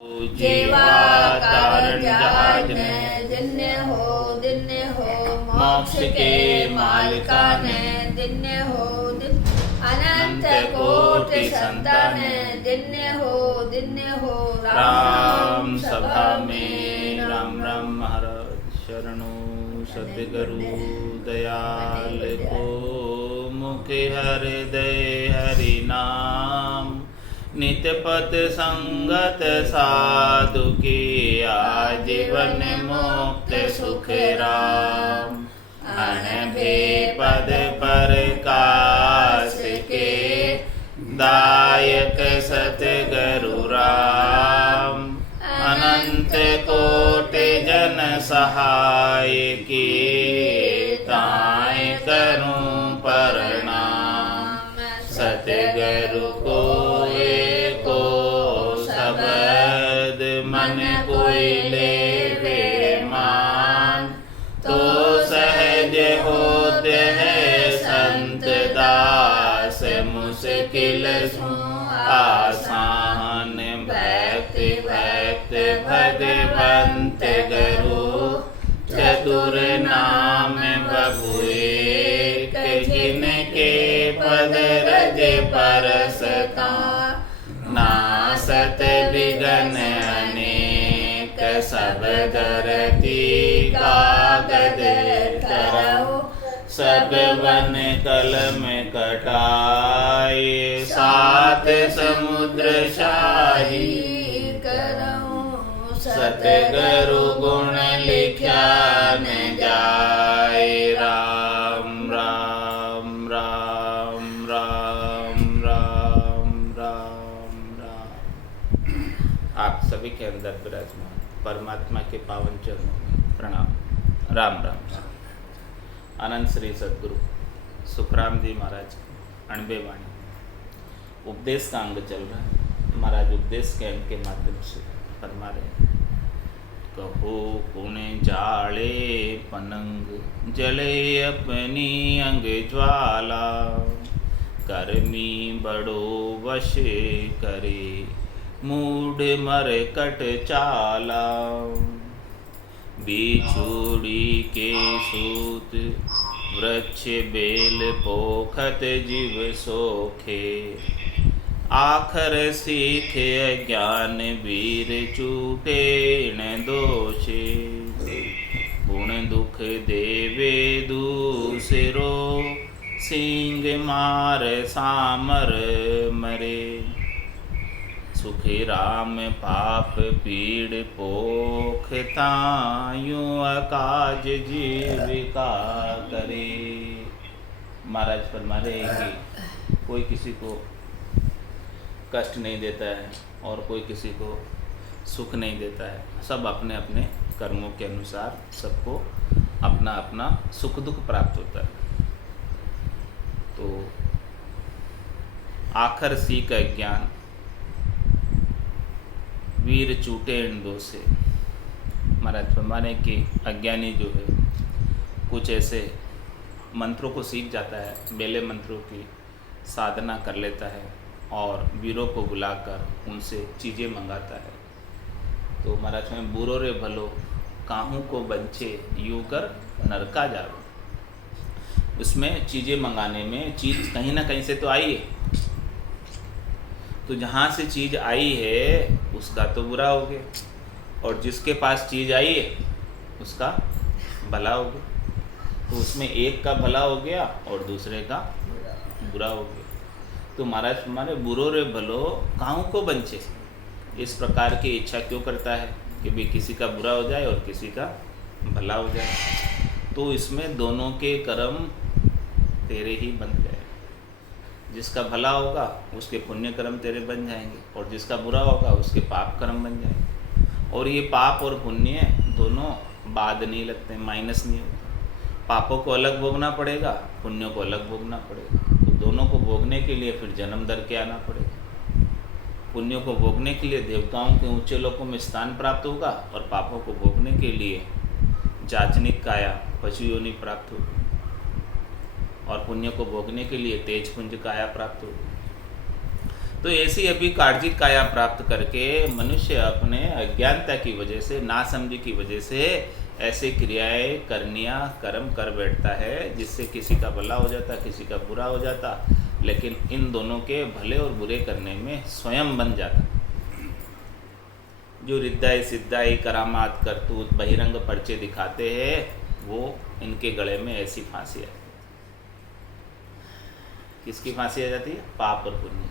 जेवा कारण जहाज ने दिन्य हो मोक्ष के मालिका ने दिन्य हो अनंत कोटि संतान दिन्य हो राम सभा में राम राम महाराज शरणो सतगुरु दयाल को मुखे हृदय हरि नाम नित्य पथ संगत साधु की आजीवन मुक्त सुख राम अनभे पद प्रकाश के दायक सतगुरु राम अनंत कोटि जन सहाय की ताय करूं प्रणाम सतगुरु को एको शब्द मन कोई लेवे मान तो सहज होते हैं संत दास मुश्किल आसान भक्ति भगवंत गुरु चतुर नाम बबुए जिनके पद रज परसता नासत विघन अनेक सब धरती कागद तरौ सब वन कलम कटाए सात समुद्र शाही सतगुरु गुण लिख्या न जाए राम राम राम राम राम राम राम। आप सभी के अंदर विराजमान परमात्मा के पावन चरणों में प्रणाम। राम राम अनंत श्री सदगुरु सुखराम जी महाराज अणबे वाणी उपदेश का अंग चल रहा है। महाराज उपदेश के अंग के माध्यम से फरमा रहे हैं, कहो कुण जाले पनंग जले अपनी अंग ज्वाला कर्मी बड़ो वश करे मूढ़ मर कट चाला बिछुड़ी के सूत वृक्ष बेल पोखत जीव सोखे आखर सीखे ज्ञान वीर चूटे न दोषे गुण दुख देवे दूसरो सिंह मार सामर मरे सुखी राम पाप पीड़ पोख तायूं अकाज जीविका करे। महाराज फरमा रहे कि कोई किसी को कष्ट नहीं देता है और कोई किसी को सुख नहीं देता है। सब अपने अपने कर्मों के अनुसार सबको अपना अपना सुख दुख प्राप्त होता है। तो आखर सीख ज्ञान वीर चूटे इन दो से। महाराज फरमाने कि अज्ञानी जो है कुछ ऐसे मंत्रों को सीख जाता है, बेले मंत्रों की साधना कर लेता है और वीरों को बुलाकर उनसे चीज़ें मंगाता है। तो महाराज में बुरो रे भलो काहू को बंचे यूं कर नरका जाओ। उसमें चीज़ें मंगाने में चीज़ कहीं ना कहीं से तो आई है, तो जहाँ से चीज़ आई है उसका तो बुरा हो गया और जिसके पास चीज़ आई है उसका भला हो गया। तो उसमें एक का भला हो गया और दूसरे का बुरा हो गया। तो महाराज हमारे बुरो रे भलो काहू को बंचे, इस प्रकार की इच्छा क्यों करता है कि भी किसी का बुरा हो जाए और किसी का भला हो जाए। तो इसमें दोनों के कर्म तेरे ही बन गए। जिसका भला होगा उसके पुण्य कर्म तेरे बन जाएंगे और जिसका बुरा होगा उसके पाप कर्म बन जाएंगे। और ये पाप और पुण्य दोनों बाद नहीं लगते, माइनस नहीं होता। पापों को अलग भोगना पड़ेगा, पुण्यों को अलग भोगना पड़ेगा। तो दोनों को भोगने के लिए फिर जन्म धर के आना पड़ेगा। पुण्यों को भोगने के लिए देवताओं के ऊंचे लोकों में स्थान प्राप्त होगा और पापों को भोगने के लिए जाचनिक काया पशु योनि प्राप्त होगी और पुण्य को भोगने के लिए तेज पुंज काया प्राप्त होगी। तो ऐसी अभी कार्जिक काया प्राप्त करके मनुष्य अपने अज्ञानता की वजह से, नासमझी की वजह से ऐसे क्रियाएं करनिया कर्म कर बैठता है, जिससे किसी का भला हो जाता, किसी का बुरा हो जाता, लेकिन इन दोनों के भले और बुरे करने में स्वयं बन जाता। जो रिद्धाई सिद्धाई करामात करतूत बहिरंग पर्चे दिखाते हैं, वो इनके गले में ऐसी फांसी है। किसकी फांसी आ जाती है? पाप और पुण्य,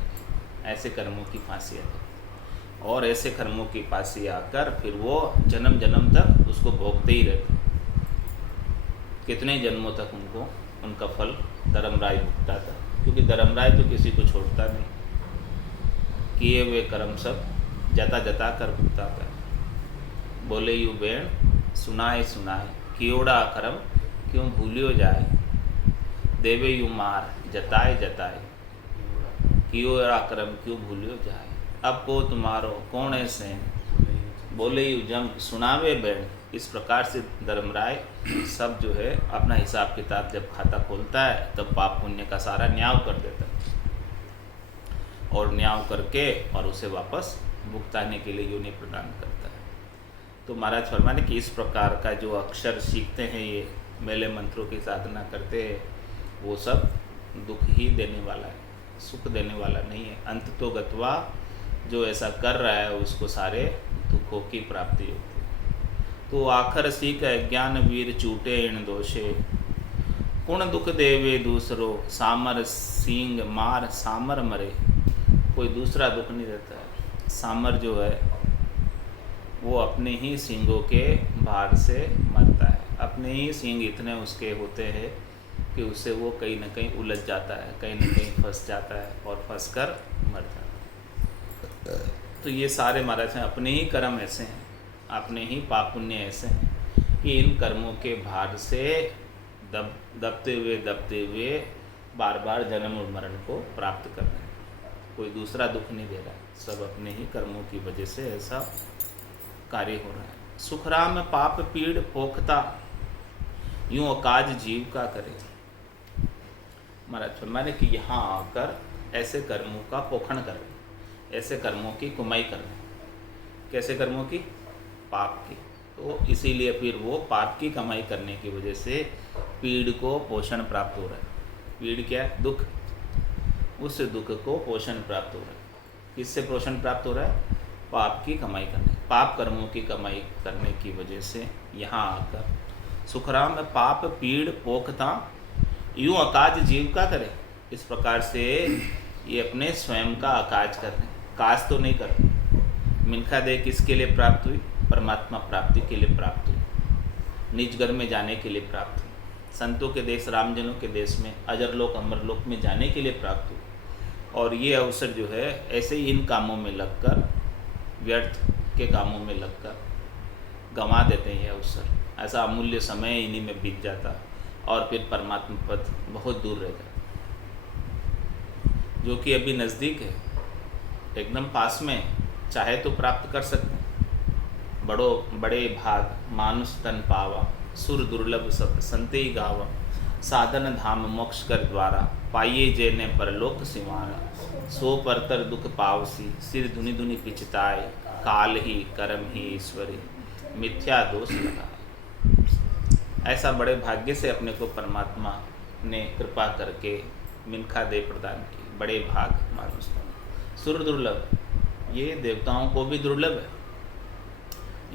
ऐसे कर्मों की फांसी आती है। और ऐसे कर्मों की फांसी आकर फिर वो जन्म जन्म तक उसको भोगते ही रहते। कितने जन्मों तक उनको उनका फल धर्मराय भुगता था, क्योंकि धर्मराय तो किसी को छोड़ता नहीं, किए हुए कर्म सब जता जता कर भुगताता है। बोले यू बेण सुनाए सुनाए, कियोड़ा कर्म क्यों भूलियो जाए, देवे यू मार जताए जताए, कियोड़ा कर्म क्यों भूलियो जाए, अब को तुम्हारो कौन ऐसे, बोले यू जम सुनावे बेण। इस प्रकार से धर्मराय सब जो है अपना हिसाब किताब जब खाता खोलता है, तब पाप पुण्य का सारा न्याय कर देता है, और न्याय करके और उसे वापस भुगताने के लिए योनि प्रदान करता है। तो महाराज फरमाने कि इस प्रकार का जो अक्षर सीखते हैं, ये मेले मंत्रों की साधना करते हैं, वो सब दुख ही देने वाला है, सुख देने वाला नहीं है। अंत तो गत्वा जो ऐसा कर रहा है उसको सारे दुखों की प्राप्ति होती है। तो आखर सीख ज्ञान वीर चूटे इन दोषे, कुण दुख देवे दूसरो, सामर सींग मार सामर मरे। कोई दूसरा दुख नहीं देता है। सामर जो है वो अपने ही सींगों के भार से मरता है। अपने ही सींग इतने उसके होते हैं कि उससे वो कहीं ना कहीं उलझ जाता है, कहीं ना कहीं फंस जाता है और फंस कर मर जाता है। तो ये सारे महाराज हैं, अपने ही कर्म ऐसे हैं, अपने ही पाप पुण्य ऐसे हैं कि इन कर्मों के भार से दबते हुए बार बार जन्म और मरण को प्राप्त कर रहे हैं। कोई दूसरा दुख नहीं दे रहा है, सब अपने ही कर्मों की वजह से ऐसा कार्य हो रहा है। सुखराम पाप पीड़ पोखता, यूं अकाज जीव का करे। महाराज फरमाने कि यहाँ आकर ऐसे कर्मों का पोखण कर रहे, ऐसे कर्मों की कुमाई कर रहे। कैसे कर्मों की? पाप की। तो इसीलिए फिर वो पाप की कमाई करने की वजह से पीड़ को पोषण प्राप्त हो रहा है। पीड़ क्या है? दुख। उस दुख को पोषण प्राप्त हो रहा है। किससे पोषण प्राप्त हो रहा है? पाप की कमाई करने, पाप कर्मों की कमाई करने की वजह से यहाँ आकर सुखराम पाप पीड़ पोखता, यूं अकाज जीव का करे। इस प्रकार से ये अपने स्वयं का अकाज कर रहे हैं, काज तो नहीं कर रहे। मिनखा देह किसके लिए प्राप्त हुई? परमात्मा प्राप्ति के लिए प्राप्त हुई, निज घर में जाने के लिए प्राप्त हुई, संतों के देश रामजनों के देश में अजरलोक अमरलोक में जाने के लिए प्राप्त हुई। और ये अवसर जो है ऐसे ही इन कामों में लगकर, व्यर्थ के कामों में लगकर गंवा देते हैं ये अवसर। ऐसा अमूल्य समय इन्हीं में बीत जाता और फिर परमात्मा पद बहुत दूर रह जाता, जो कि अभी नज़दीक है, एकदम पास में, चाहे तो प्राप्त कर सकते हैं। बड़े भाग मानुष तन पावा, सुर दुर्लभ सब संते गावा, साधन धाम मोक्ष कर द्वारा, पाइये जेने परलोक सिवाना, सो परतर दुख पावसी, सिर धुनि धुनि पिछताए, काल ही कर्म ही ईश्वरी, मिथ्या दोष लगा। ऐसा बड़े भाग्य से अपने को परमात्मा ने कृपा करके मिनखा दे प्रदान की। बड़े भाग मानुष तन, सुर दुर्लभ, ये देवताओं को भी दुर्लभ है।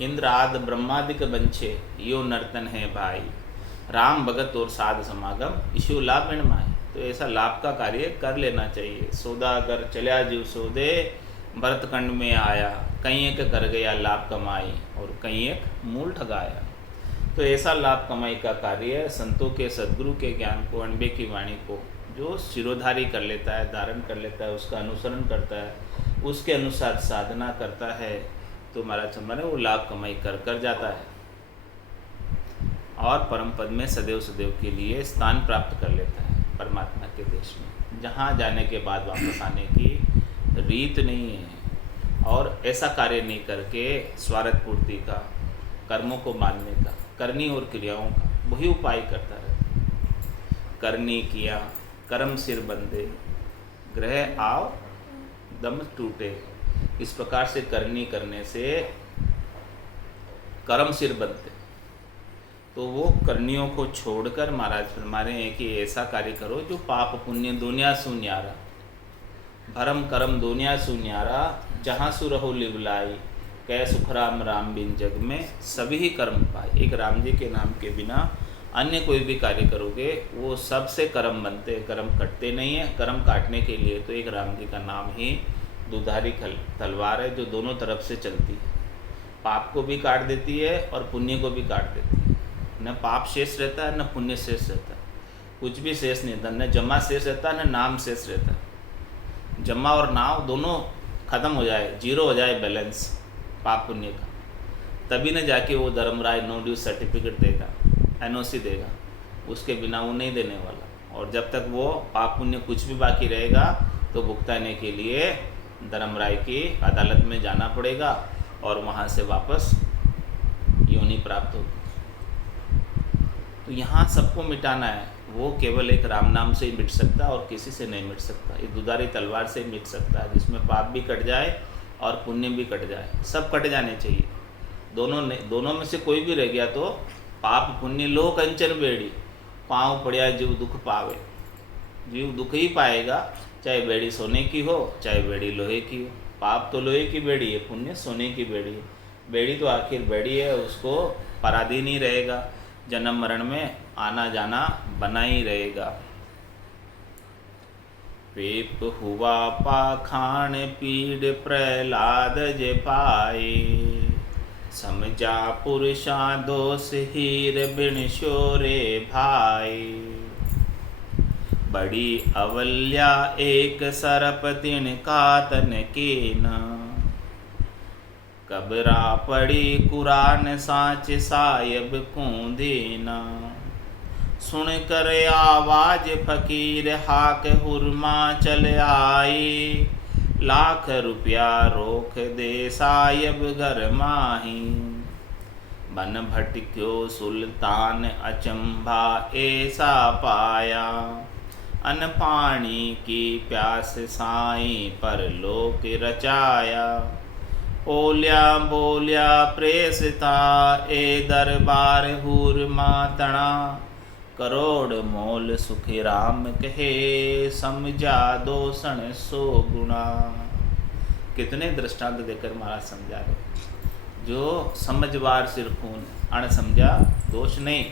इंद्र आदि ब्रह्मादिक बंछे, यो नर्तन है भाई, राम भगत और साध समागम, ईशु लाभ इन माए। तो ऐसा लाभ का कार्य कर लेना चाहिए। सौदागर चल्या जीव सौदे, भरतखंड में आया, कहीं एक कर गया लाभ कमाई, और कहीं एक मूल ठगाया। तो ऐसा लाभ कमाई का कार्य संतों के सद्गुरु के ज्ञान को, अनबे की वाणी को जो शिरोधारी कर लेता है, धारण कर लेता है, उसका अनुसरण करता है, उसके अनुसार साधना करता है, तो महाराज हमारे वो लाभ कमाई कर जाता है और परम पद में सदैव सदैव के लिए स्थान प्राप्त कर लेता है परमात्मा के देश में, जहाँ जाने के बाद वापस आने की रीत नहीं है। और ऐसा कार्य नहीं करके स्वार्थ पूर्ति का, कर्मों को मानने का, करनी और क्रियाओं का वही उपाय करता रहता। करनी किया कर्म सिर बंदे, ग्रह आओ दम टूटे। इस प्रकार से करनी करने से कर्म सिर बनते। तो वो करनियों को छोड़कर महाराज फरमा रहे हैं कि ऐसा कार्य करो जो पाप पुण्य दुनिया सुन्यारा, भरम करम दुनिया सुन्यारा, जहाँ सुरहो लिवलाई, कै सुखराम राम बिन जग में सभी ही कर्म पाए। एक राम जी के नाम के बिना अन्य कोई भी कार्य करोगे वो सबसे कर्म बनते हैं, कर्म कटते नहीं है। कर्म काटने के लिए तो एक राम जी का नाम ही दुधारी तलवार है जो दोनों तरफ से चलती है, पाप को भी काट देती है और पुण्य को भी काट देती है। न पाप शेष रहता है न पुण्य शेष रहता है, कुछ भी शेष नहीं रहता, न जमा शेष रहता है न नाम शेष रहता है। जमा और नाम दोनों खत्म हो जाए, जीरो हो जाए बैलेंस पाप पुण्य का, तभी न जाके वो धर्मराय नो ड्यू सर्टिफिकेट देगा, एनओसी देगा, उसके बिना वो नहीं देने वाला। और जब तक वो पाप पुण्य कुछ भी बाकी रहेगा तो भुगताने के लिए धर्मराय की अदालत में जाना पड़ेगा और वहाँ से वापस योनि प्राप्त होगी। तो यहाँ सबको मिटाना है, वो केवल एक राम नाम से ही मिट सकता है और किसी से नहीं मिट सकता। ये दुधारी तलवार से मिट सकता है, जिसमें पाप भी कट जाए और पुण्य भी कट जाए, सब कट जाने चाहिए। दोनों में से कोई भी रह गया तो पाप पुण्य लो कंचन बेड़ी, पाँव पड़िया जीव दुख पावे। जीव दुख ही पाएगा, चाहे बेड़ी सोने की हो चाहे बेड़ी लोहे की हो। पाप तो लोहे की बेड़ी है, पुण्य सोने की बेड़ी है। बेड़ी तो आखिर बेड़ी है, उसको पराधीन ही रहेगा, जन्म मरण में आना जाना बना ही रहेगा। पेप हुआ पाखान पीड़ प्रहलाद जे पाए, समझा पुरुषा दोष हीर बिन शोरे भाई। बड़ी अवल्या एक सरप तिन कातन के न, कबरा पड़ी कुरान साच सायब कूंदेना। सुन कर आवाज फकीर हाक हुरमा चल आई, लाख रुपया रोक दे सायब घर माही। बन भटक्यो सुल्तान अचंभा ऐसा पाया, अन पानी की प्यास साईं पर लोक रचाया। ओल्या बोल्या प्रेसता ए दरबार हुरमा तना, करोड़ मोल सुखी राम कहे समझा दोषण सो गुणा। कितने दृष्टांत देकर महाराज समझा रहे, जो समझवार सिर खून, अण समझा दोष नहीं।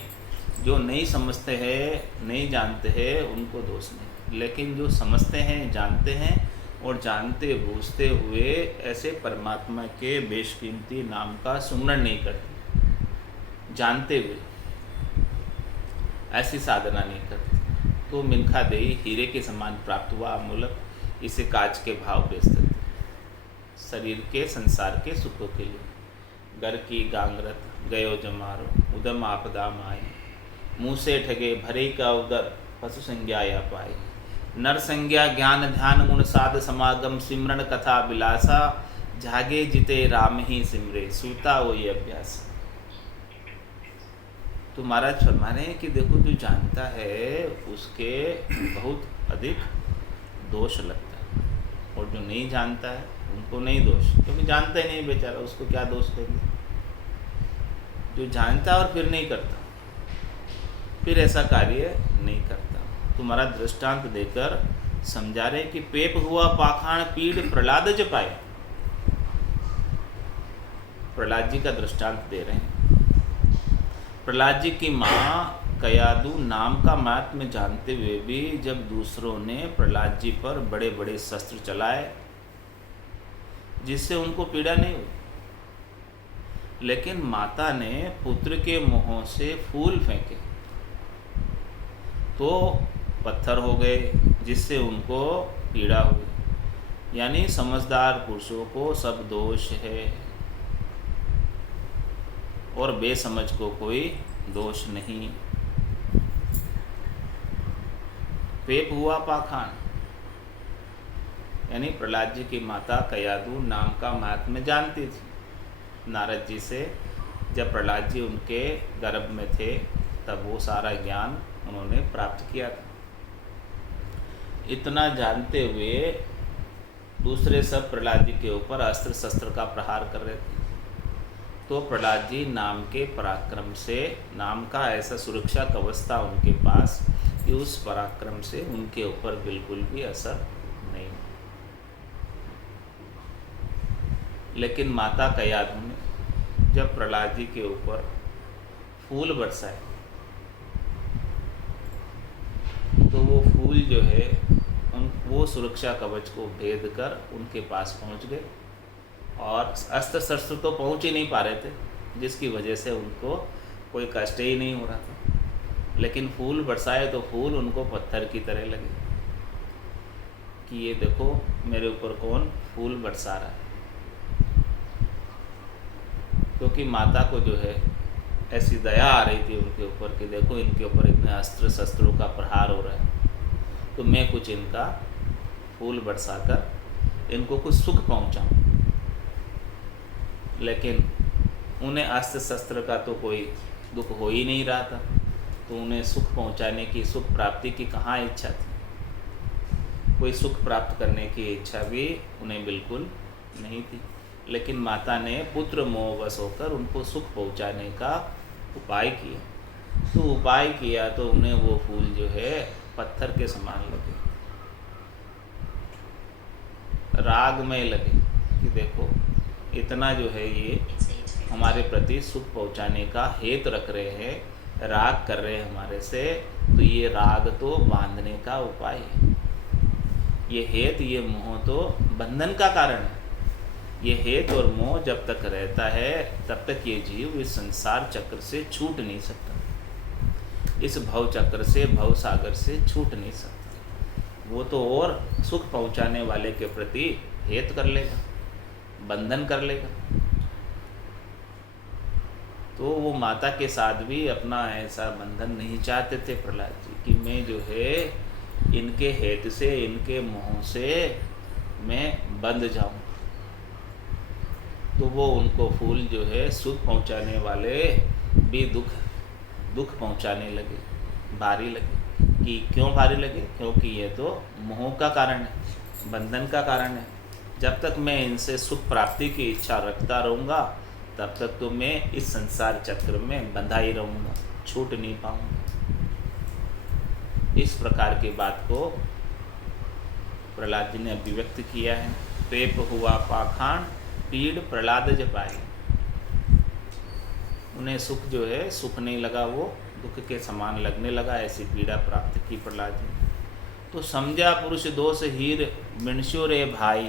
जो नहीं समझते हैं नहीं जानते हैं उनको दोष नहीं, लेकिन जो समझते हैं जानते हैं और जानते बूझते हुए ऐसे परमात्मा के बेशकीमती नाम का सुमरण नहीं करते, जानते हुए ऐसी साधना नहीं करते, तो मिल्खा देही हीरे के समान प्राप्त हुआ अमूलक, इसे कांच के भाव बेचते थे शरीर के संसार के सुखों के लिए। घर की गांगरत गयो जमारो, उदम आपदा माए, मुँह से ठगे भरे का उदर, पशु संज्ञा या पाए। नर संज्ञा ज्ञान ध्यान गुण साध समागम, सिमरण कथा बिलासा, जागे जिते राम ही सिमरे, सूता वही अभ्यास। तो महाराज फरमा रहे हैं कि देखो जो जानता है उसके बहुत अधिक दोष लगता है, और जो नहीं जानता है उनको नहीं दोष, क्योंकि जानता ही नहीं बेचारा, उसको क्या दोष देंगे। जो जानता और फिर नहीं करता, फिर ऐसा कार्य नहीं करता। तुम्हारा दृष्टांत देकर समझा रहे कि पेप हुआ पाखाण पीड़ प्रहलाद जपाए। प्रहलाद जी का दृष्टांत दे रहे हैं। प्रहलाद जी की माँ कयादू नाम का महात्म्य जानते हुए भी जब दूसरों ने प्रहलाद जी पर बड़े बड़े शस्त्र चलाए जिससे उनको पीड़ा नहीं हुई, लेकिन माता ने पुत्र के मुंहों से फूल फेंके तो पत्थर हो गए जिससे उनको पीड़ा हुई। यानी समझदार पुरुषों को सब दोष है और बेसमझ को कोई दोष नहीं। पेप हुआ पाखान, यानी प्रहलाद जी की माता कयादू नाम का महात्म्य जानती थी नारद जी से। जब प्रहलाद जी उनके गर्भ में थे तब वो सारा ज्ञान उन्होंने प्राप्त किया था। इतना जानते हुए दूसरे सब प्रहलाद जी के ऊपर अस्त्र शस्त्र का प्रहार कर रहे थे। तो प्रहलाद जी नाम के पराक्रम से, नाम का ऐसा सुरक्षा कवच था उनके पास कि उस पराक्रम से उनके ऊपर बिल्कुल भी असर नहीं। लेकिन माता कयाधु ने जब प्रहलाद जी के ऊपर फूल बरसाए तो वो फूल जो है वो सुरक्षा कवच को भेद कर उनके पास पहुंच गए और अस्त्र शस्त्र तो पहुंच ही नहीं पा रहे थे, जिसकी वजह से उनको कोई कष्ट ही नहीं हो रहा था। लेकिन फूल बरसाए तो फूल उनको पत्थर की तरह लगे कि ये देखो मेरे ऊपर कौन फूल बरसा रहा है। क्योंकि माता को जो है ऐसी दया आ रही थी उनके ऊपर कि देखो इनके ऊपर इतने अस्त्र शस्त्रों का प्रहार हो रहा है, तो मैं कुछ इनका फूल बरसाकर इनको कुछ सुख पहुंचाऊं। लेकिन उन्हें अस्त्र शस्त्र का तो कोई दुख हो ही नहीं रहा था, तो उन्हें सुख पहुंचाने की, सुख प्राप्ति की कहाँ इच्छा थी। कोई सुख प्राप्त करने की इच्छा भी उन्हें बिल्कुल नहीं थी। लेकिन माता ने पुत्र मोहवश होकर उनको सुख पहुंचाने का उपाय किया। तो उपाय किया तो उन्हें वो फूल जो है पत्थर के समान लगे, राग में लगे कि देखो इतना जो है ये हमारे प्रति सुख पहुंचाने का हेत रख रहे हैं, राग कर रहे हैं हमारे से, तो ये राग तो बांधने का उपाय है। ये हेत, ये मोह तो बंधन का कारण है। ये हेत और मोह जब तक रहता है तब तक ये जीव इस संसार चक्र से छूट नहीं सकता, इस भव चक्र से, भव सागर से छूट नहीं सकता। वो तो और सुख पहुंचाने वाले के प्रति हेत कर लेगा, बंधन कर लेगा। तो वो माता के साथ भी अपना ऐसा बंधन नहीं चाहते थे प्रहलाद जी कि मैं जो है इनके हेत से, इनके मोह से मैं बंध जाऊं। तो वो उनको फूल जो है सुख पहुंचाने वाले भी दुख पहुंचाने लगे, भारी लगे। कि क्यों भारी लगे? क्योंकि ये तो मोह का कारण है, बंधन का कारण है। जब तक मैं इनसे सुख प्राप्ति की इच्छा रखता रहूँगा तब तक तो मैं इस संसार चक्र में बंधा ही रहूँगा, छूट नहीं पाऊँगा। इस प्रकार की बात को प्रहलाद जी ने अभिव्यक्त किया है। पेप हुआ पाखान पीड़ प्रहलाद जपाई। उन्हें सुख जो है सुख नहीं लगा, वो दुख के समान लगने लगा, ऐसी पीड़ा प्राप्त की प्रहलाद जी। तो समझा पुरुष दोष हीर बिनशो रे भाई।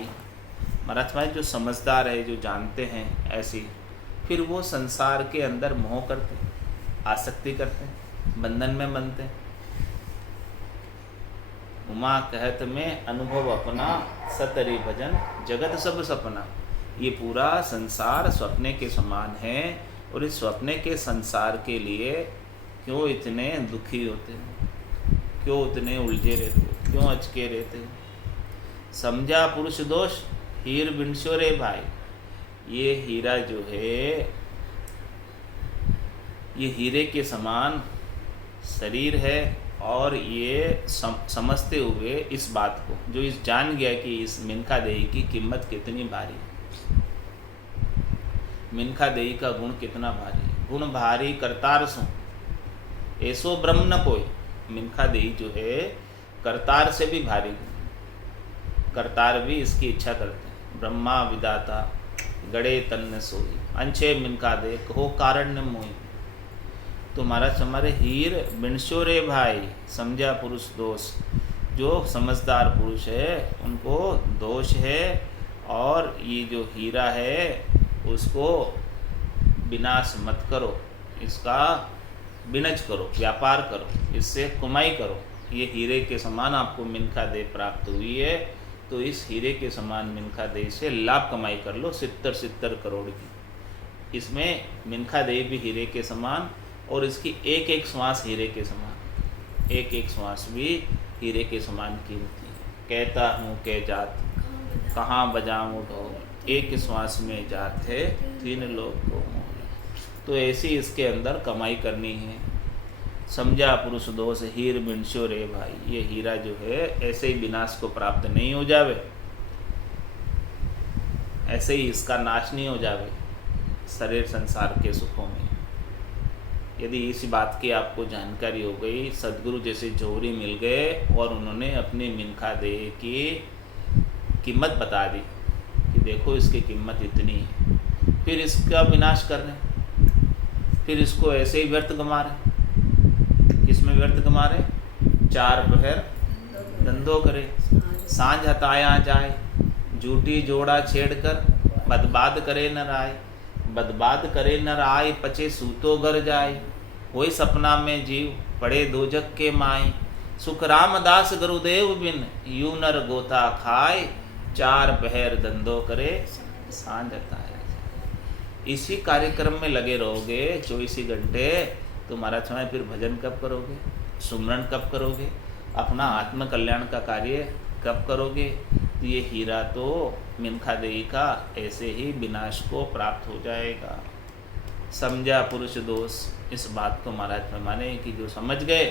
महाराज भाई जो समझदार है, जो जानते हैं ऐसी, फिर वो संसार के अंदर मोह करते, आसक्ति करते, बंधन में बनते। उमा कहत में अनुभव अपना सतरी भजन जगत सब सपना। ये पूरा संसार स्वप्ने के समान है और इस स्वप्ने के संसार के लिए क्यों इतने दुखी होते हैं, क्यों इतने उलझे रहते हैं, क्यों अचके रहते हैं। समझा पुरुष दोष हीर बिनशो रे भाई। ये हीरा जो है, ये हीरे के समान शरीर है और ये समझते हुए इस बात को, जो इस जान गया कि इस मिनखा देही की कीमत कितनी भारी है, मिनखा देही का गुण कितना भारी है। गुण भारी करतार सो ऐसो ब्रह्म न कोई। मिनखा देही जो है करतार से भी भारी गुण, करतार भी इसकी इच्छा करते हैं। ब्रह्मा विदाता गड़े तन्न सोई अंछे मिनखा दे कहो कारण न मोई। तो महाराज हमारे हीर बिनशो रे भाई, समझा पुरुष दोष। जो समझदार पुरुष है उनको दोष है, और ये जो हीरा है उसको विनाश मत करो, इसका विनज करो, व्यापार करो, इससे कमाई करो। ये हीरे के समान आपको मिनखा दे प्राप्त हुई है, तो इस हीरे के समान मिनखा दे से लाभ कमाई कर लो 70 करोड़ की। इसमें मिनखा दे भी हीरे के समान और इसकी एक एक श्वास हीरे के समान, एक एक श्वास भी हीरे के समान कीमती है। कहता हूँ के जात कहाँ बजाऊँ ढोल, एक श्वास में जात है 3 लोग को मोल। तो ऐसी इसके अंदर कमाई करनी है। समझा पुरुष दोष हीर बिनशो रे भाई। ये हीरा जो है ऐसे ही विनाश को प्राप्त नहीं हो जावे, ऐसे ही इसका नाश नहीं हो जावे शरीर संसार के सुखों में। यदि इस बात की आपको जानकारी हो गई, सदगुरु जैसे जोहरी मिल गए और उन्होंने अपनी मिनखा दे की कीमत बता दी कि देखो इसकी कीमत इतनी है, फिर इसका विनाश कर रहे, फिर इसको ऐसे ही व्यर्थ गंवा रहे। किसमें व्यर्थ गंवा रहे? 4 पहर धंधो करे, सांझ हताया जाए, झूठी जोड़ा छेड़कर बदबाद करे न राय, बदबाद करे न राय, पचे सूतो घर जाए, वही सपना में जीव पड़े दोजक के माई, सुख रामदास गुरुदेव बिन यू नर गोता खाए, 4 पहर धंधो करे सांझ हताया जाए। इसी कार्यक्रम में लगे रहोगे 24 घंटे, तुम्हारा समय फिर भजन कब करोगे, सुमरन कब करोगे, अपना आत्म कल्याण का कार्य कब करोगे? तो ये हीरा तो मिनखा देई का ऐसे ही विनाश को प्राप्त हो जाएगा। समझा पुरुष दोष, इस बात को महाराज माने कि जो समझ गए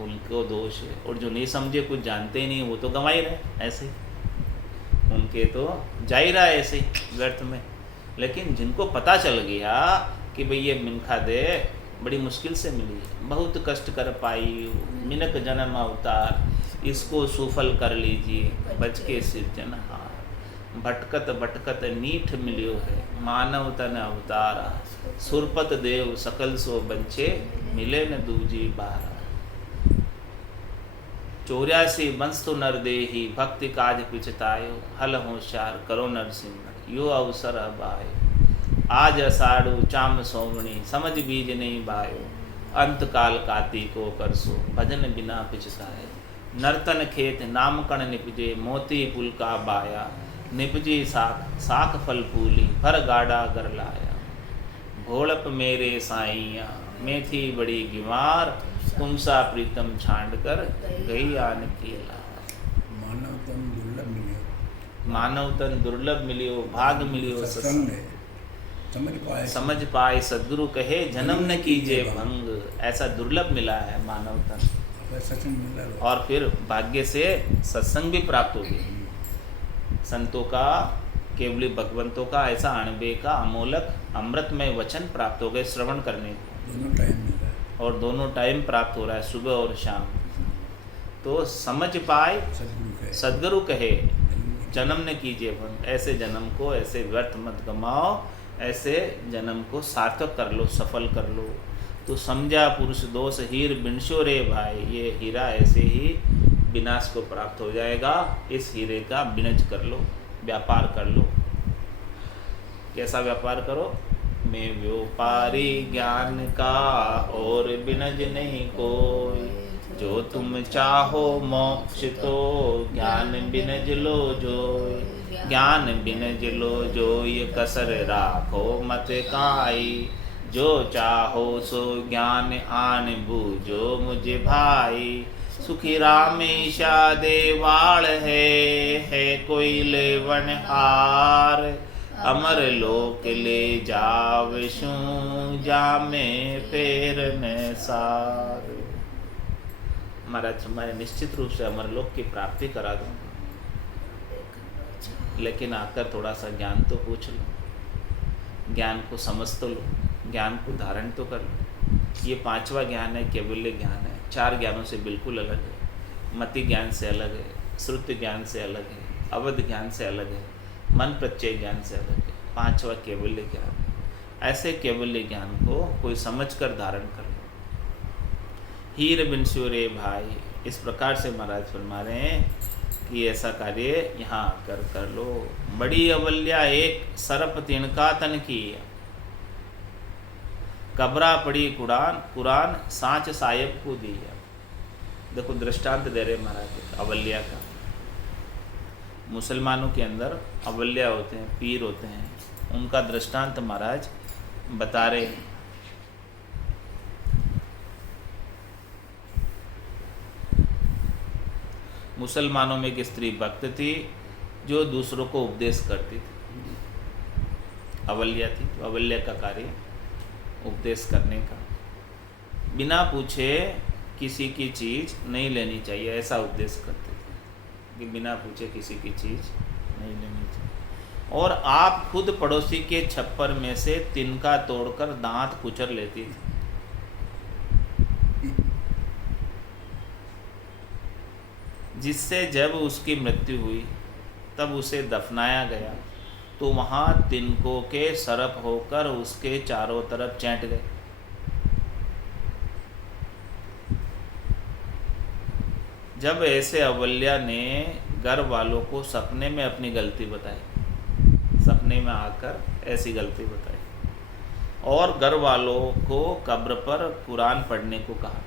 उनको दोष है, और जो नहीं समझे कुछ जानते ही नहीं वो तो गंवा ही रहे ऐसे, उनके तो जा ही रहा है ऐसे व्यर्थ में। लेकिन जिनको पता चल गया कि भाई ये मिनखा दे बड़ी मुश्किल से मिली, बहुत कष्ट कर पाई, मिनक जन्म अवतार, इसको सुफल कर लीजिए, बच के सिरजनहार, भटकत भटकत नीठ मिलियो है, मानव तन अवतारा, सुरपत देव सकल सो बंचे, मिले न दूजी बारा। 84 वंश तो नर देही, भक्ति काज पिछतायो, हल होशियार करो नरसिंह, यो अवसर अब आयो, आज अषाढ़ो चाम सोमणी, समझ बीज नहीं बायो, अंत काल कार्तिको करसो, भजन बिना पिछताए, नर्तन खेत नाम कण निपजे, मोती पुल का बाया, निपजी साख साख फल फूली, फर गाड़ा कर लाया, भोलप मेरे साइया, मैं थी बड़ी गिमार, तुमसा प्रीतम छांड कर गई आन की लार। मानव तन दुर्लभ मिलियो, मानव तन दुर्लभ मिलियो, भाग मिलियो सत्संग है, समझ पाए सदगुरु कहे, जन्म न कीजिए भंग। ऐसा दुर्लभ मिला है मानव तन, सत्संग मिला और फिर भाग्य से सत्संग भी प्राप्त हो गया। संतों का, केवली भगवंतों का ऐसा अणबे का अमोलक अमृतमय वचन प्राप्त हो गए श्रवण करने को, दोनों टाइम मिल रहा है, और दोनों टाइम प्राप्त हो रहा है, सुबह और शाम। तो समझ पाए सदगुरु कहे, जन्म न कीजिए भंग। ऐसे जन्म को ऐसे व्यर्थ मत गमाओ, ऐसे जन्म को सार्थक कर लो, सफल कर लो। तो समझा पुरुष दोष हीर बिनशो रे भाई, ये हीरा ऐसे ही विनाश को प्राप्त हो जाएगा। इस हीरे का बिनज कर लो, व्यापार कर लो। कैसा व्यापार करो? मैं व्यापारी ज्ञान का और बिनज नहीं कोई, जो तुम चाहो मोक्ष तो ज्ञान बिनज लो जोई, ज्ञान बिनज लो जोई कसर राखो मत काई, जो चाहो सो ज्ञान आन बूझो मुझे भाई, सुखी रामेशा देवाल है कोई लेवन हार, अमर लोक ले जावशू जामे फेर न सार। महाराज मैं निश्चित रूप से अमर लोक की प्राप्ति करा दूंगा, लेकिन आकर थोड़ा सा ज्ञान तो पूछ लो, ज्ञान को समझ तो लो, ज्ञान को धारण तो कर लो। ये 5वां ज्ञान है, केवल्य ज्ञान है। 4 ज्ञानों से बिल्कुल अलग है। मति ज्ञान से अलग है, श्रुति ज्ञान से अलग है, अवध ज्ञान से अलग है, मन प्रत्यय ज्ञान से अलग है। 5वां केवल्य ज्ञान। ऐसे केवल्य ज्ञान को कोई समझ कर धारण कर लो। हीर बिनशो रे भाई, इस प्रकार से महाराज फरमा रहे हैं कि ऐसा कार्य यहाँ आकर कर लो। बड़ी अवल्या एक सरप तिनका तन की, कबरा पड़ी कुरान कुरान सांच साहेब को दिया। देखो दृष्टांत दे रहे महाराज अवल्या का। मुसलमानों के अंदर अवल्या होते हैं, पीर होते हैं, उनका दृष्टांत महाराज बता रहे हैं। मुसलमानों में एक स्त्री भक्त थी जो दूसरों को उपदेश करती थी, अवल्या थी। तो अवल्या का कार्य उपदेश करने का, बिना पूछे किसी की चीज़ नहीं लेनी चाहिए, ऐसा उपदेश करते थे कि बिना पूछे किसी की चीज़ नहीं लेनी चाहिए। और आप खुद पड़ोसी के छप्पर में से तिनका तोड़कर दांत कुचर लेती थी। जिससे जब उसकी मृत्यु हुई तब उसे दफनाया गया तो वहाँ तिनकों के सरप होकर उसके चारों तरफ चैंट गए। जब ऐसे अवल्या ने घर वालों को सपने में अपनी गलती बताई, सपने में आकर ऐसी गलती बताई और घर वालों को कब्र पर कुरान पढ़ने को कहा।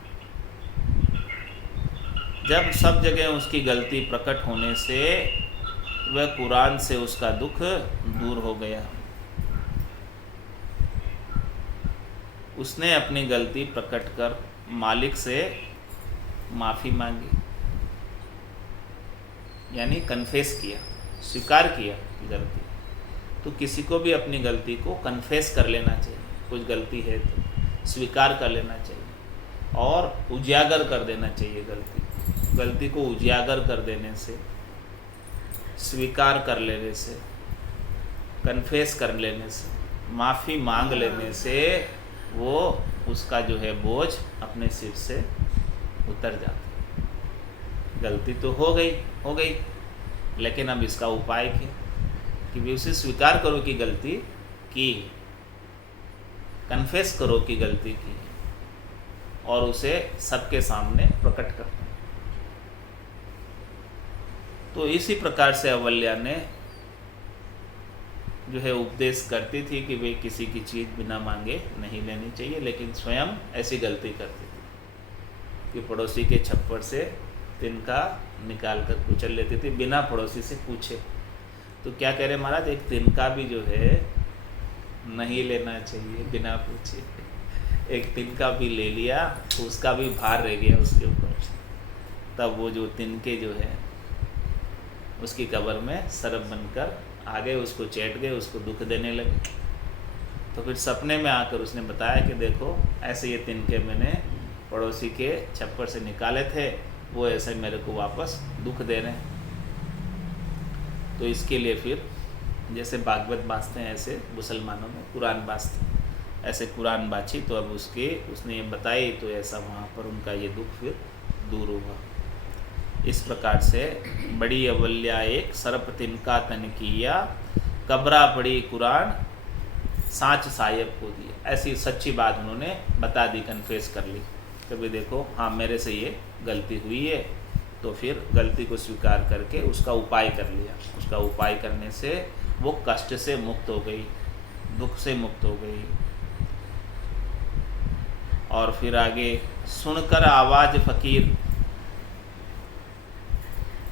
जब सब जगह उसकी गलती प्रकट होने से वह कुरान से उसका दुख दूर हो गया। उसने अपनी गलती प्रकट कर मालिक से माफ़ी मांगी, यानी कन्फेस किया, स्वीकार किया गलती। तो किसी को भी अपनी गलती को कन्फेस कर लेना चाहिए। कुछ गलती है तो स्वीकार कर लेना चाहिए और उजागर कर देना चाहिए। गलती को उजागर कर देने से, स्वीकार कर लेने से, कन्फेस कर लेने से, माफ़ी मांग लेने से वो उसका जो है बोझ अपने सिर से उतर जाता है। गलती तो हो गई, लेकिन अब इसका उपाय क्या कि भी उसे स्वीकार करो कि गलती की, कन्फेस करो कि गलती की और उसे सबके सामने प्रकट करो। तो इसी प्रकार से अवल्या ने जो है उपदेश करती थी कि वे किसी की चीज़ बिना मांगे नहीं लेनी चाहिए, लेकिन स्वयं ऐसी गलती करती थी कि पड़ोसी के छप्पर से तिनका निकाल कर कुचल लेती थी बिना पड़ोसी से पूछे। तो क्या कह रहे महाराज, एक तिनका भी जो है नहीं लेना चाहिए बिना पूछे। एक तिनका भी ले लिया तो उसका भी भार रह गया उसके ऊपर। तब वो जो तिनके जो है उसकी कब्र में सरप बनकर आ गए, उसको चैट गए, उसको दुख देने लगे। तो फिर सपने में आकर उसने बताया कि देखो ऐसे ये तिनके मैंने पड़ोसी के छप्पर से निकाले थे, वो ऐसे मेरे को वापस दुख दे रहे हैं। तो इसके लिए फिर जैसे भागवत बाँचते हैं ऐसे मुसलमानों में कुरान बाँचते हैं, ऐसे कुरान बाँची। तो अब उसने ये बताई तो ऐसा वहाँ पर उनका ये दुख फिर दूर हुआ। इस प्रकार से बड़ी अवल्या एक सरप तिनका तन किया, कब्रा पड़ी कुरान साँच साहिब को दिया। ऐसी सच्ची बात उन्होंने बता दी, कन्फेस कर ली। कभी देखो हाँ मेरे से ये गलती हुई है, तो फिर गलती को स्वीकार करके उसका उपाय कर लिया। उसका उपाय करने से वो कष्ट से मुक्त हो गई, दुख से मुक्त हो गई। और फिर आगे, सुनकर आवाज़ फ़कीर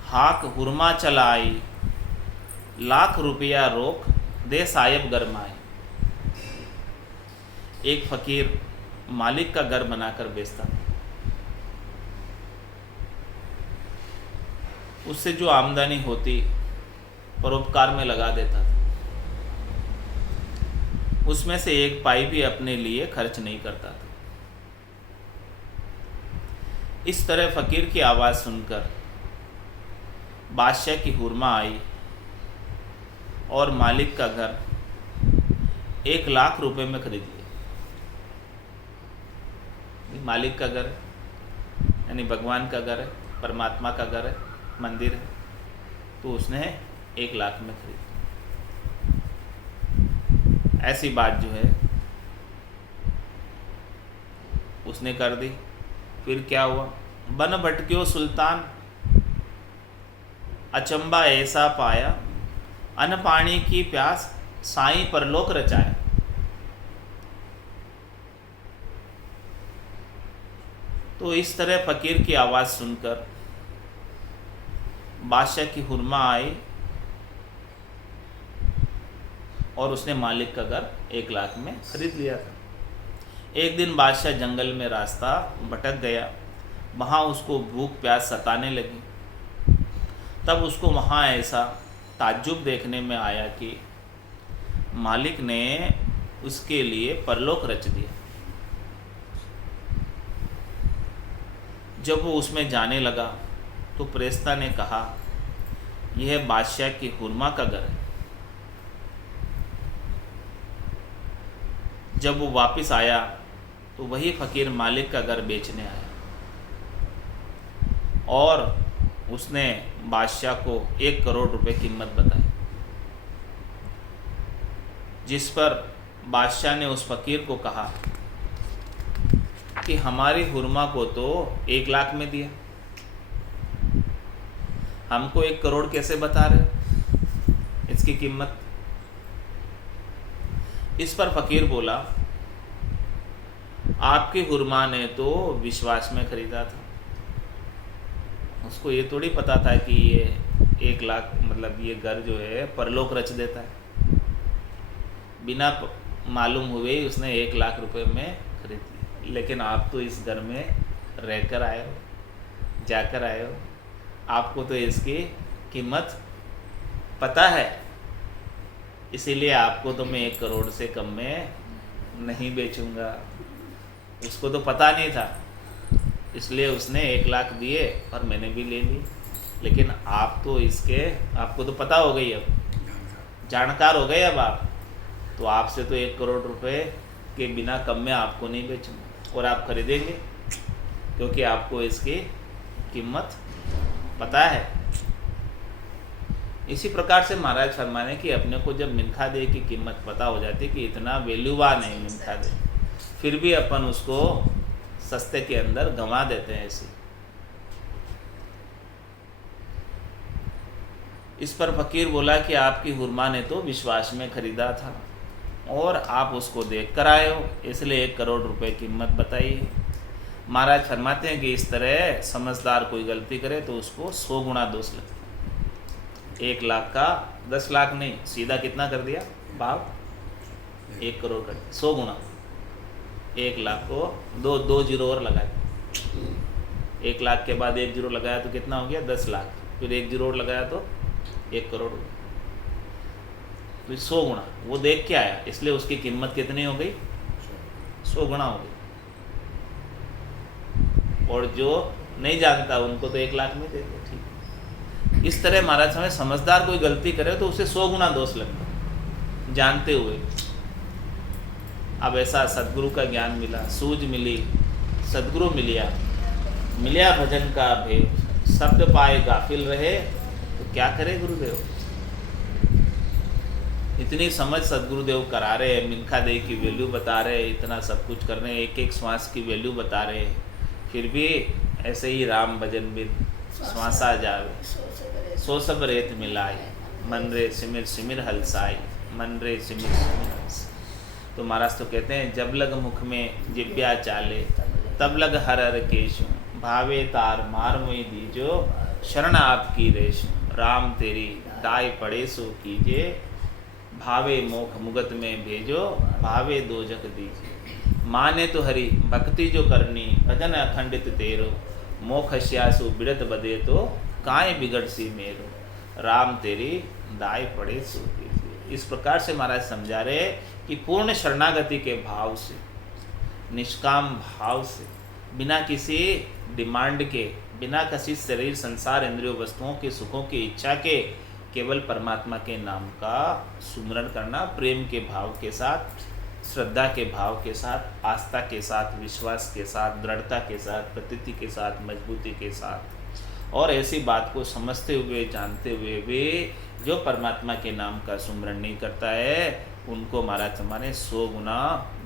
हाक हुरमा चलाई, लाख रुपया रोक दे साहिब गरमाए। एक फकीर मालिक का घर बनाकर बेचता था। उससे जो आमदनी होती परोपकार में लगा देता था। उसमें से एक पाई भी अपने लिए खर्च नहीं करता था। इस तरह फकीर की आवाज़ सुनकर बादशाह की हुरमा आई और मालिक का घर 1 लाख रुपए में खरीद लिया। मालिक का घर यानी भगवान का घर है, परमात्मा का घर है, मंदिर है, तो उसने 1 लाख में खरीद। ऐसी बात जो है उसने कर दी। फिर क्या हुआ, बन भटक्यो सुल्तान, अचंबा ऐसा पाया, अन पानी की प्यास साईं परलोक रचाया। तो इस तरह फकीर की आवाज़ सुनकर बादशाह की हुरमा आई और उसने मालिक का घर 1 लाख में खरीद लिया था। एक दिन बादशाह जंगल में रास्ता भटक गया। वहाँ उसको भूख प्यास सताने लगी। तब उसको वहाँ ऐसा ताज्जुब देखने में आया कि मालिक ने उसके लिए परलोक रच दिया। जब वो उसमें जाने लगा तो प्रेस्ता ने कहा, यह बादशाह की हुरमा का घर है। जब वो वापस आया तो वही फ़कीर मालिक का घर बेचने आया और उसने बादशाह को 1 करोड़ रुपए कीमत बताई, जिस पर बादशाह ने उस फ़कीर को कहा कि हमारी हुरमा को तो 1 लाख में दिया, हमको 1 करोड़ कैसे बता रहे इसकी कीमत। इस पर फ़कीर बोला, आपकी हुरमा ने तो विश्वास में खरीदा था, उसको ये थोड़ी पता था कि ये 1 लाख मतलब ये घर जो है परलोक रच देता है। बिना मालूम हुए ही उसने 1 लाख रुपए में खरीद लिया। लेकिन आप तो इस घर में रहकर आए हो, जाकर आए हो, आपको तो इसकी कीमत पता है, इसीलिए आपको तो मैं 1 करोड़ से कम में नहीं बेचूंगा। उसको तो पता नहीं था, इसलिए उसने 1 लाख दिए और मैंने भी ले ली। लेकिन आप तो आपको तो पता हो गई, अब जानकार हो गए अब आप, तो आपसे तो 1 करोड़ रुपए के बिना कम में आपको नहीं बेचूंगा और आप खरीदेंगे क्योंकि आपको इसकी कीमत पता है। इसी प्रकार से महाराज फरमाने कि अपने को जब मिनखा दे की कीमत पता हो जाती कि इतना वैल्यूवान है मिनखा दे, फिर भी अपन उसको सस्ते के अंदर गंवा देते हैं ऐसे। इस पर फ़कीर बोला कि आपकी हुरमा ने तो विश्वास में खरीदा था और आप उसको देख कर आए हो, इसलिए 1 करोड़ रुपए कीमत बताई है। महाराज फरमाते हैं कि इस तरह समझदार कोई गलती करे तो उसको 100 गुना दोष लगता है। 1 लाख का 10 लाख नहीं, सीधा कितना कर दिया भाव, 1 करोड़ कर दिया, 100 गुना। 1 लाख को दो जीरो और लगा दिया, 1 लाख के बाद 1 जीरो लगाया तो कितना हो गया 10 लाख, फिर 1 जीरो और लगाया तो 1 करोड़ हो गया। तो 100 गुना वो देख के आया, इसलिए उसकी कीमत कितनी हो गई, 100 गुना हो गई। और जो नहीं जानता उनको तो 1 लाख में दे दो, ठीक। इस तरह महाराज समय समझदार कोई गलती करे तो उसे 100 गुना दोष लगता जानते हुए। अब ऐसा सदगुरु का ज्ञान मिला, सूझ मिली, सदगुरु मिलिया भजन का भेद, शब्द पाए गाफिल रहे तो क्या करे गुरुदेव। इतनी समझ सदगुरुदेव करा रहे हैं, मिनखा दे की वैल्यू बता रहे हैं, इतना सब कुछ कर रहे हैं, एक एक श्वास की वैल्यू बता रहे हैं, फिर भी ऐसे ही राम भजन में श्वासा जावे, सो सब रेत मिलाए, मन रे सिमिर सिमिर हलसाई, मन रे सिमिर सिमिर हलसाई। तो महाराज तो कहते हैं जब लग मुख में जिब्या चाले, तब लग हर हर केशु, भावे तार मार मोई दीजो, शरण आपकी रेशु, राम तेरी दाई पड़े सो कीजे, भावे मोख मुगत में भेजो, भावे दो जग दीजिए। माने तो हरि भक्ति जो करनी, भजन अखंडित तेरो, मोख श्यासु बिड़त बदे तो काए बिगड़ सी मेरो, राम तेरी दाई पड़े सो कीजिए। इस प्रकार से महाराज समझा रहे कि पूर्ण शरणागति के भाव से, निष्काम भाव से, बिना किसी डिमांड के, बिना किसी शरीर संसार इंद्रियों वस्तुओं के सुखों की इच्छा के, केवल परमात्मा के नाम का सुमरण करना, प्रेम के भाव के साथ, श्रद्धा के भाव के साथ, आस्था के साथ, विश्वास के साथ, दृढ़ता के साथ, प्रतीति के साथ, मजबूती के साथ। और ऐसी बात को समझते हुए, जानते हुए वे जो परमात्मा के नाम का सुमरण नहीं करता है, उनको महाराज हमारे 100 गुना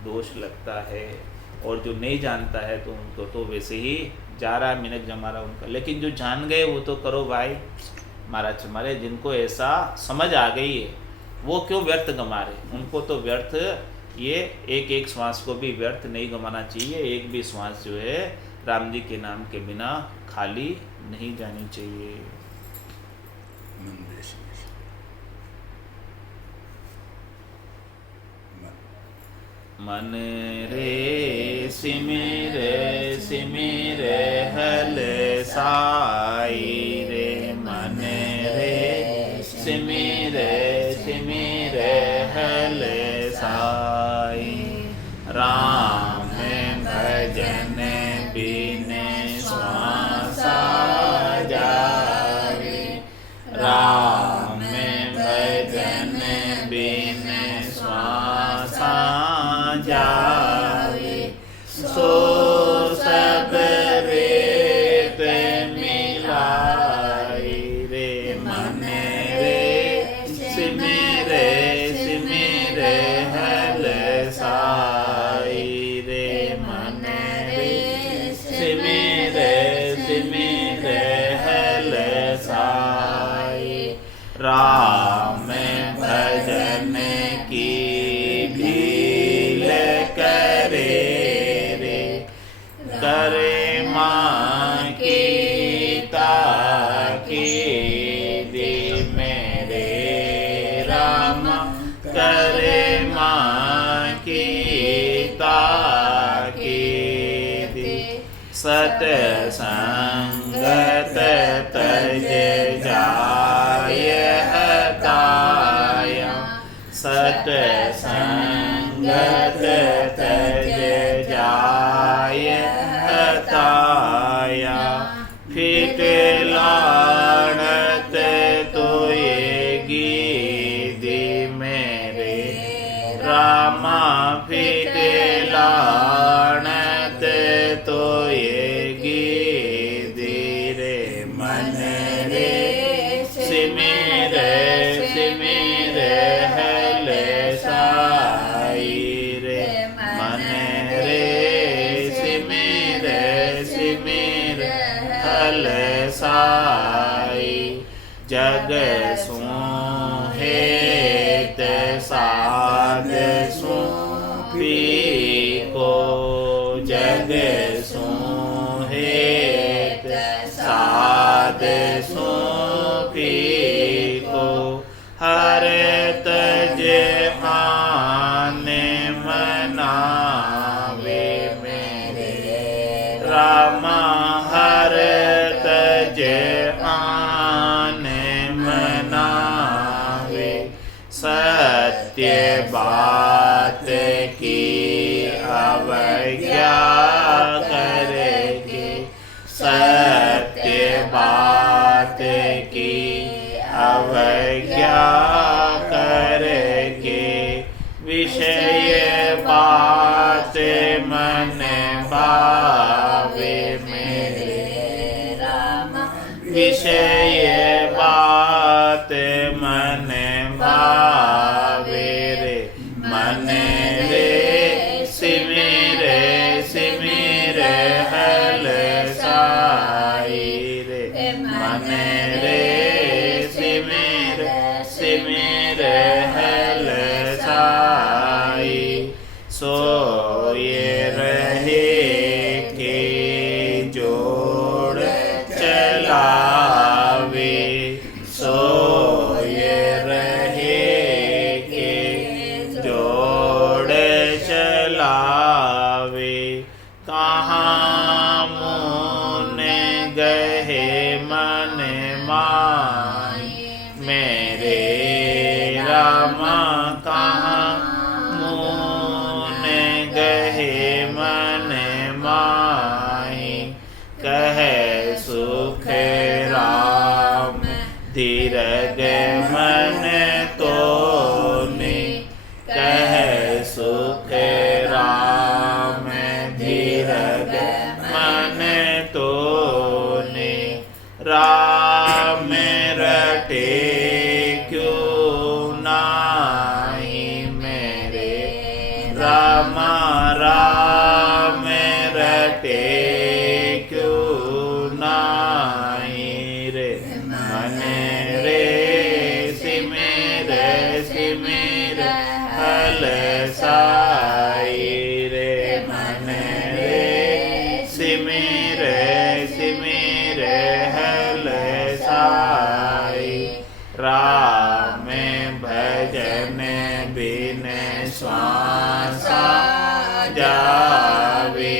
दोष लगता है। और जो नहीं जानता है तो उनको तो वैसे ही जा रहा मिनट जमा रहा उनका। लेकिन जो जान गए वो तो करो भाई। महाराज हमारे जिनको ऐसा समझ आ गई है वो क्यों व्यर्थ गंवा रहे, उनको तो व्यर्थ ये एक एक श्वास को भी व्यर्थ नहीं गंवाना चाहिए। एक भी श्वास जो है राम जी के नाम के बिना खाली नहीं जानी चाहिए। मन रे सिमिर सिमिर हल साई रे, मन रे सिमिर सिमिर हल साई, राम भजन बिन श्वासा जाए, राम भजन बिन श्वासा जावे, सो सब रेत मिलाई रे मन रे सिमिरे सिमिरे हल साई रे मन रे सिमिरे सिमिरे हल साई। राम भजन की ढील करे रे, करे माँ की ताकी दी मेरे राम, करे माँ की ताकी दी। सतसंगत तज जाय हताया, सतसंगत तज जाय हताया। फिट लाड़त तोएगी दी मेरे रामा, फिट लाड़त तोएगी दी रे मन रे सिमिरे सिमिरे हल साई रे मन रे सिमिरे सिमिरे हल साई। जग सुहेत साध सुपी को, जग सुहेत साध सुपी को। हर तज आने मनावे मेरे रामा, हर तज आने मनावे। सत्य बात की अवज्ञा करेगे, सत्य बात की अवज्ञा करके। विषय बात मन भावे मेरे रामा, विषय बात मन भावे रे मन रे सिमिरे सिमिरे हल साई रे मन रे सिमिरे सिमिरे हल साई। सोए रहे के जोड़ चलावे, सोए रहे के जोड़ चलावे। कहाँ मुन गहे मन माई मेरे रामा, कहाँ मुन गहे मन माही। कहे सुख राम दीर्घ मन तोने, कहे सुख राम दीर्घ मन तोने। राम रटे क्यों नाही मेरे रामा, राम रटे क्यों नाही रे मन रे सिमिरे सिमिरे हल साई रे मन रे सिमिरे सिमिरे हल साई। राम भजन बिन श्वासा जावे,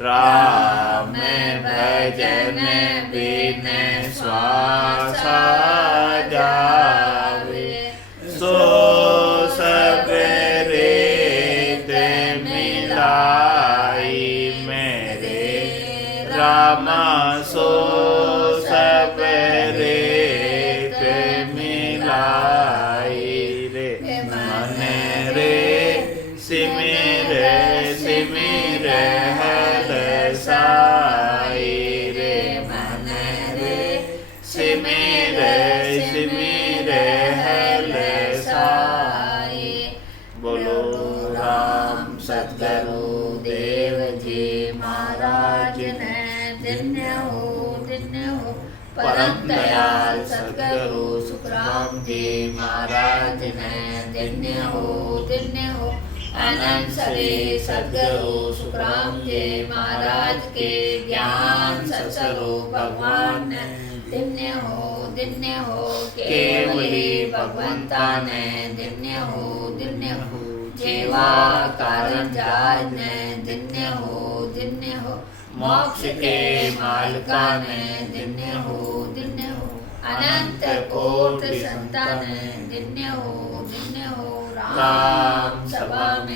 राम भजन बिन श्वासा जावे। सो सब रेत मिलाई मेरे रामा, सो सब रेत मिलाई रे मन रे सिमिरे रहल साई रे मन रे सिमिर सिमिर रहल साई। बोलो राम सतगुरु देव जी महाराज ने धन्य हो परम दयाल सतगुरु सुखराम जी महाराज ने धन्य हो अनंत सरे सतगुरु सुखराम जी महाराज के ज्ञान सत्स्वरूप भगवान ने धन्य हो केवली भगवंता ने धन्य हो जेवा कारण जाज ने धन्य हो मोक्ष के मालिका ने धन्य हो अनंत कोटि संतान धन्य हो राम सभा में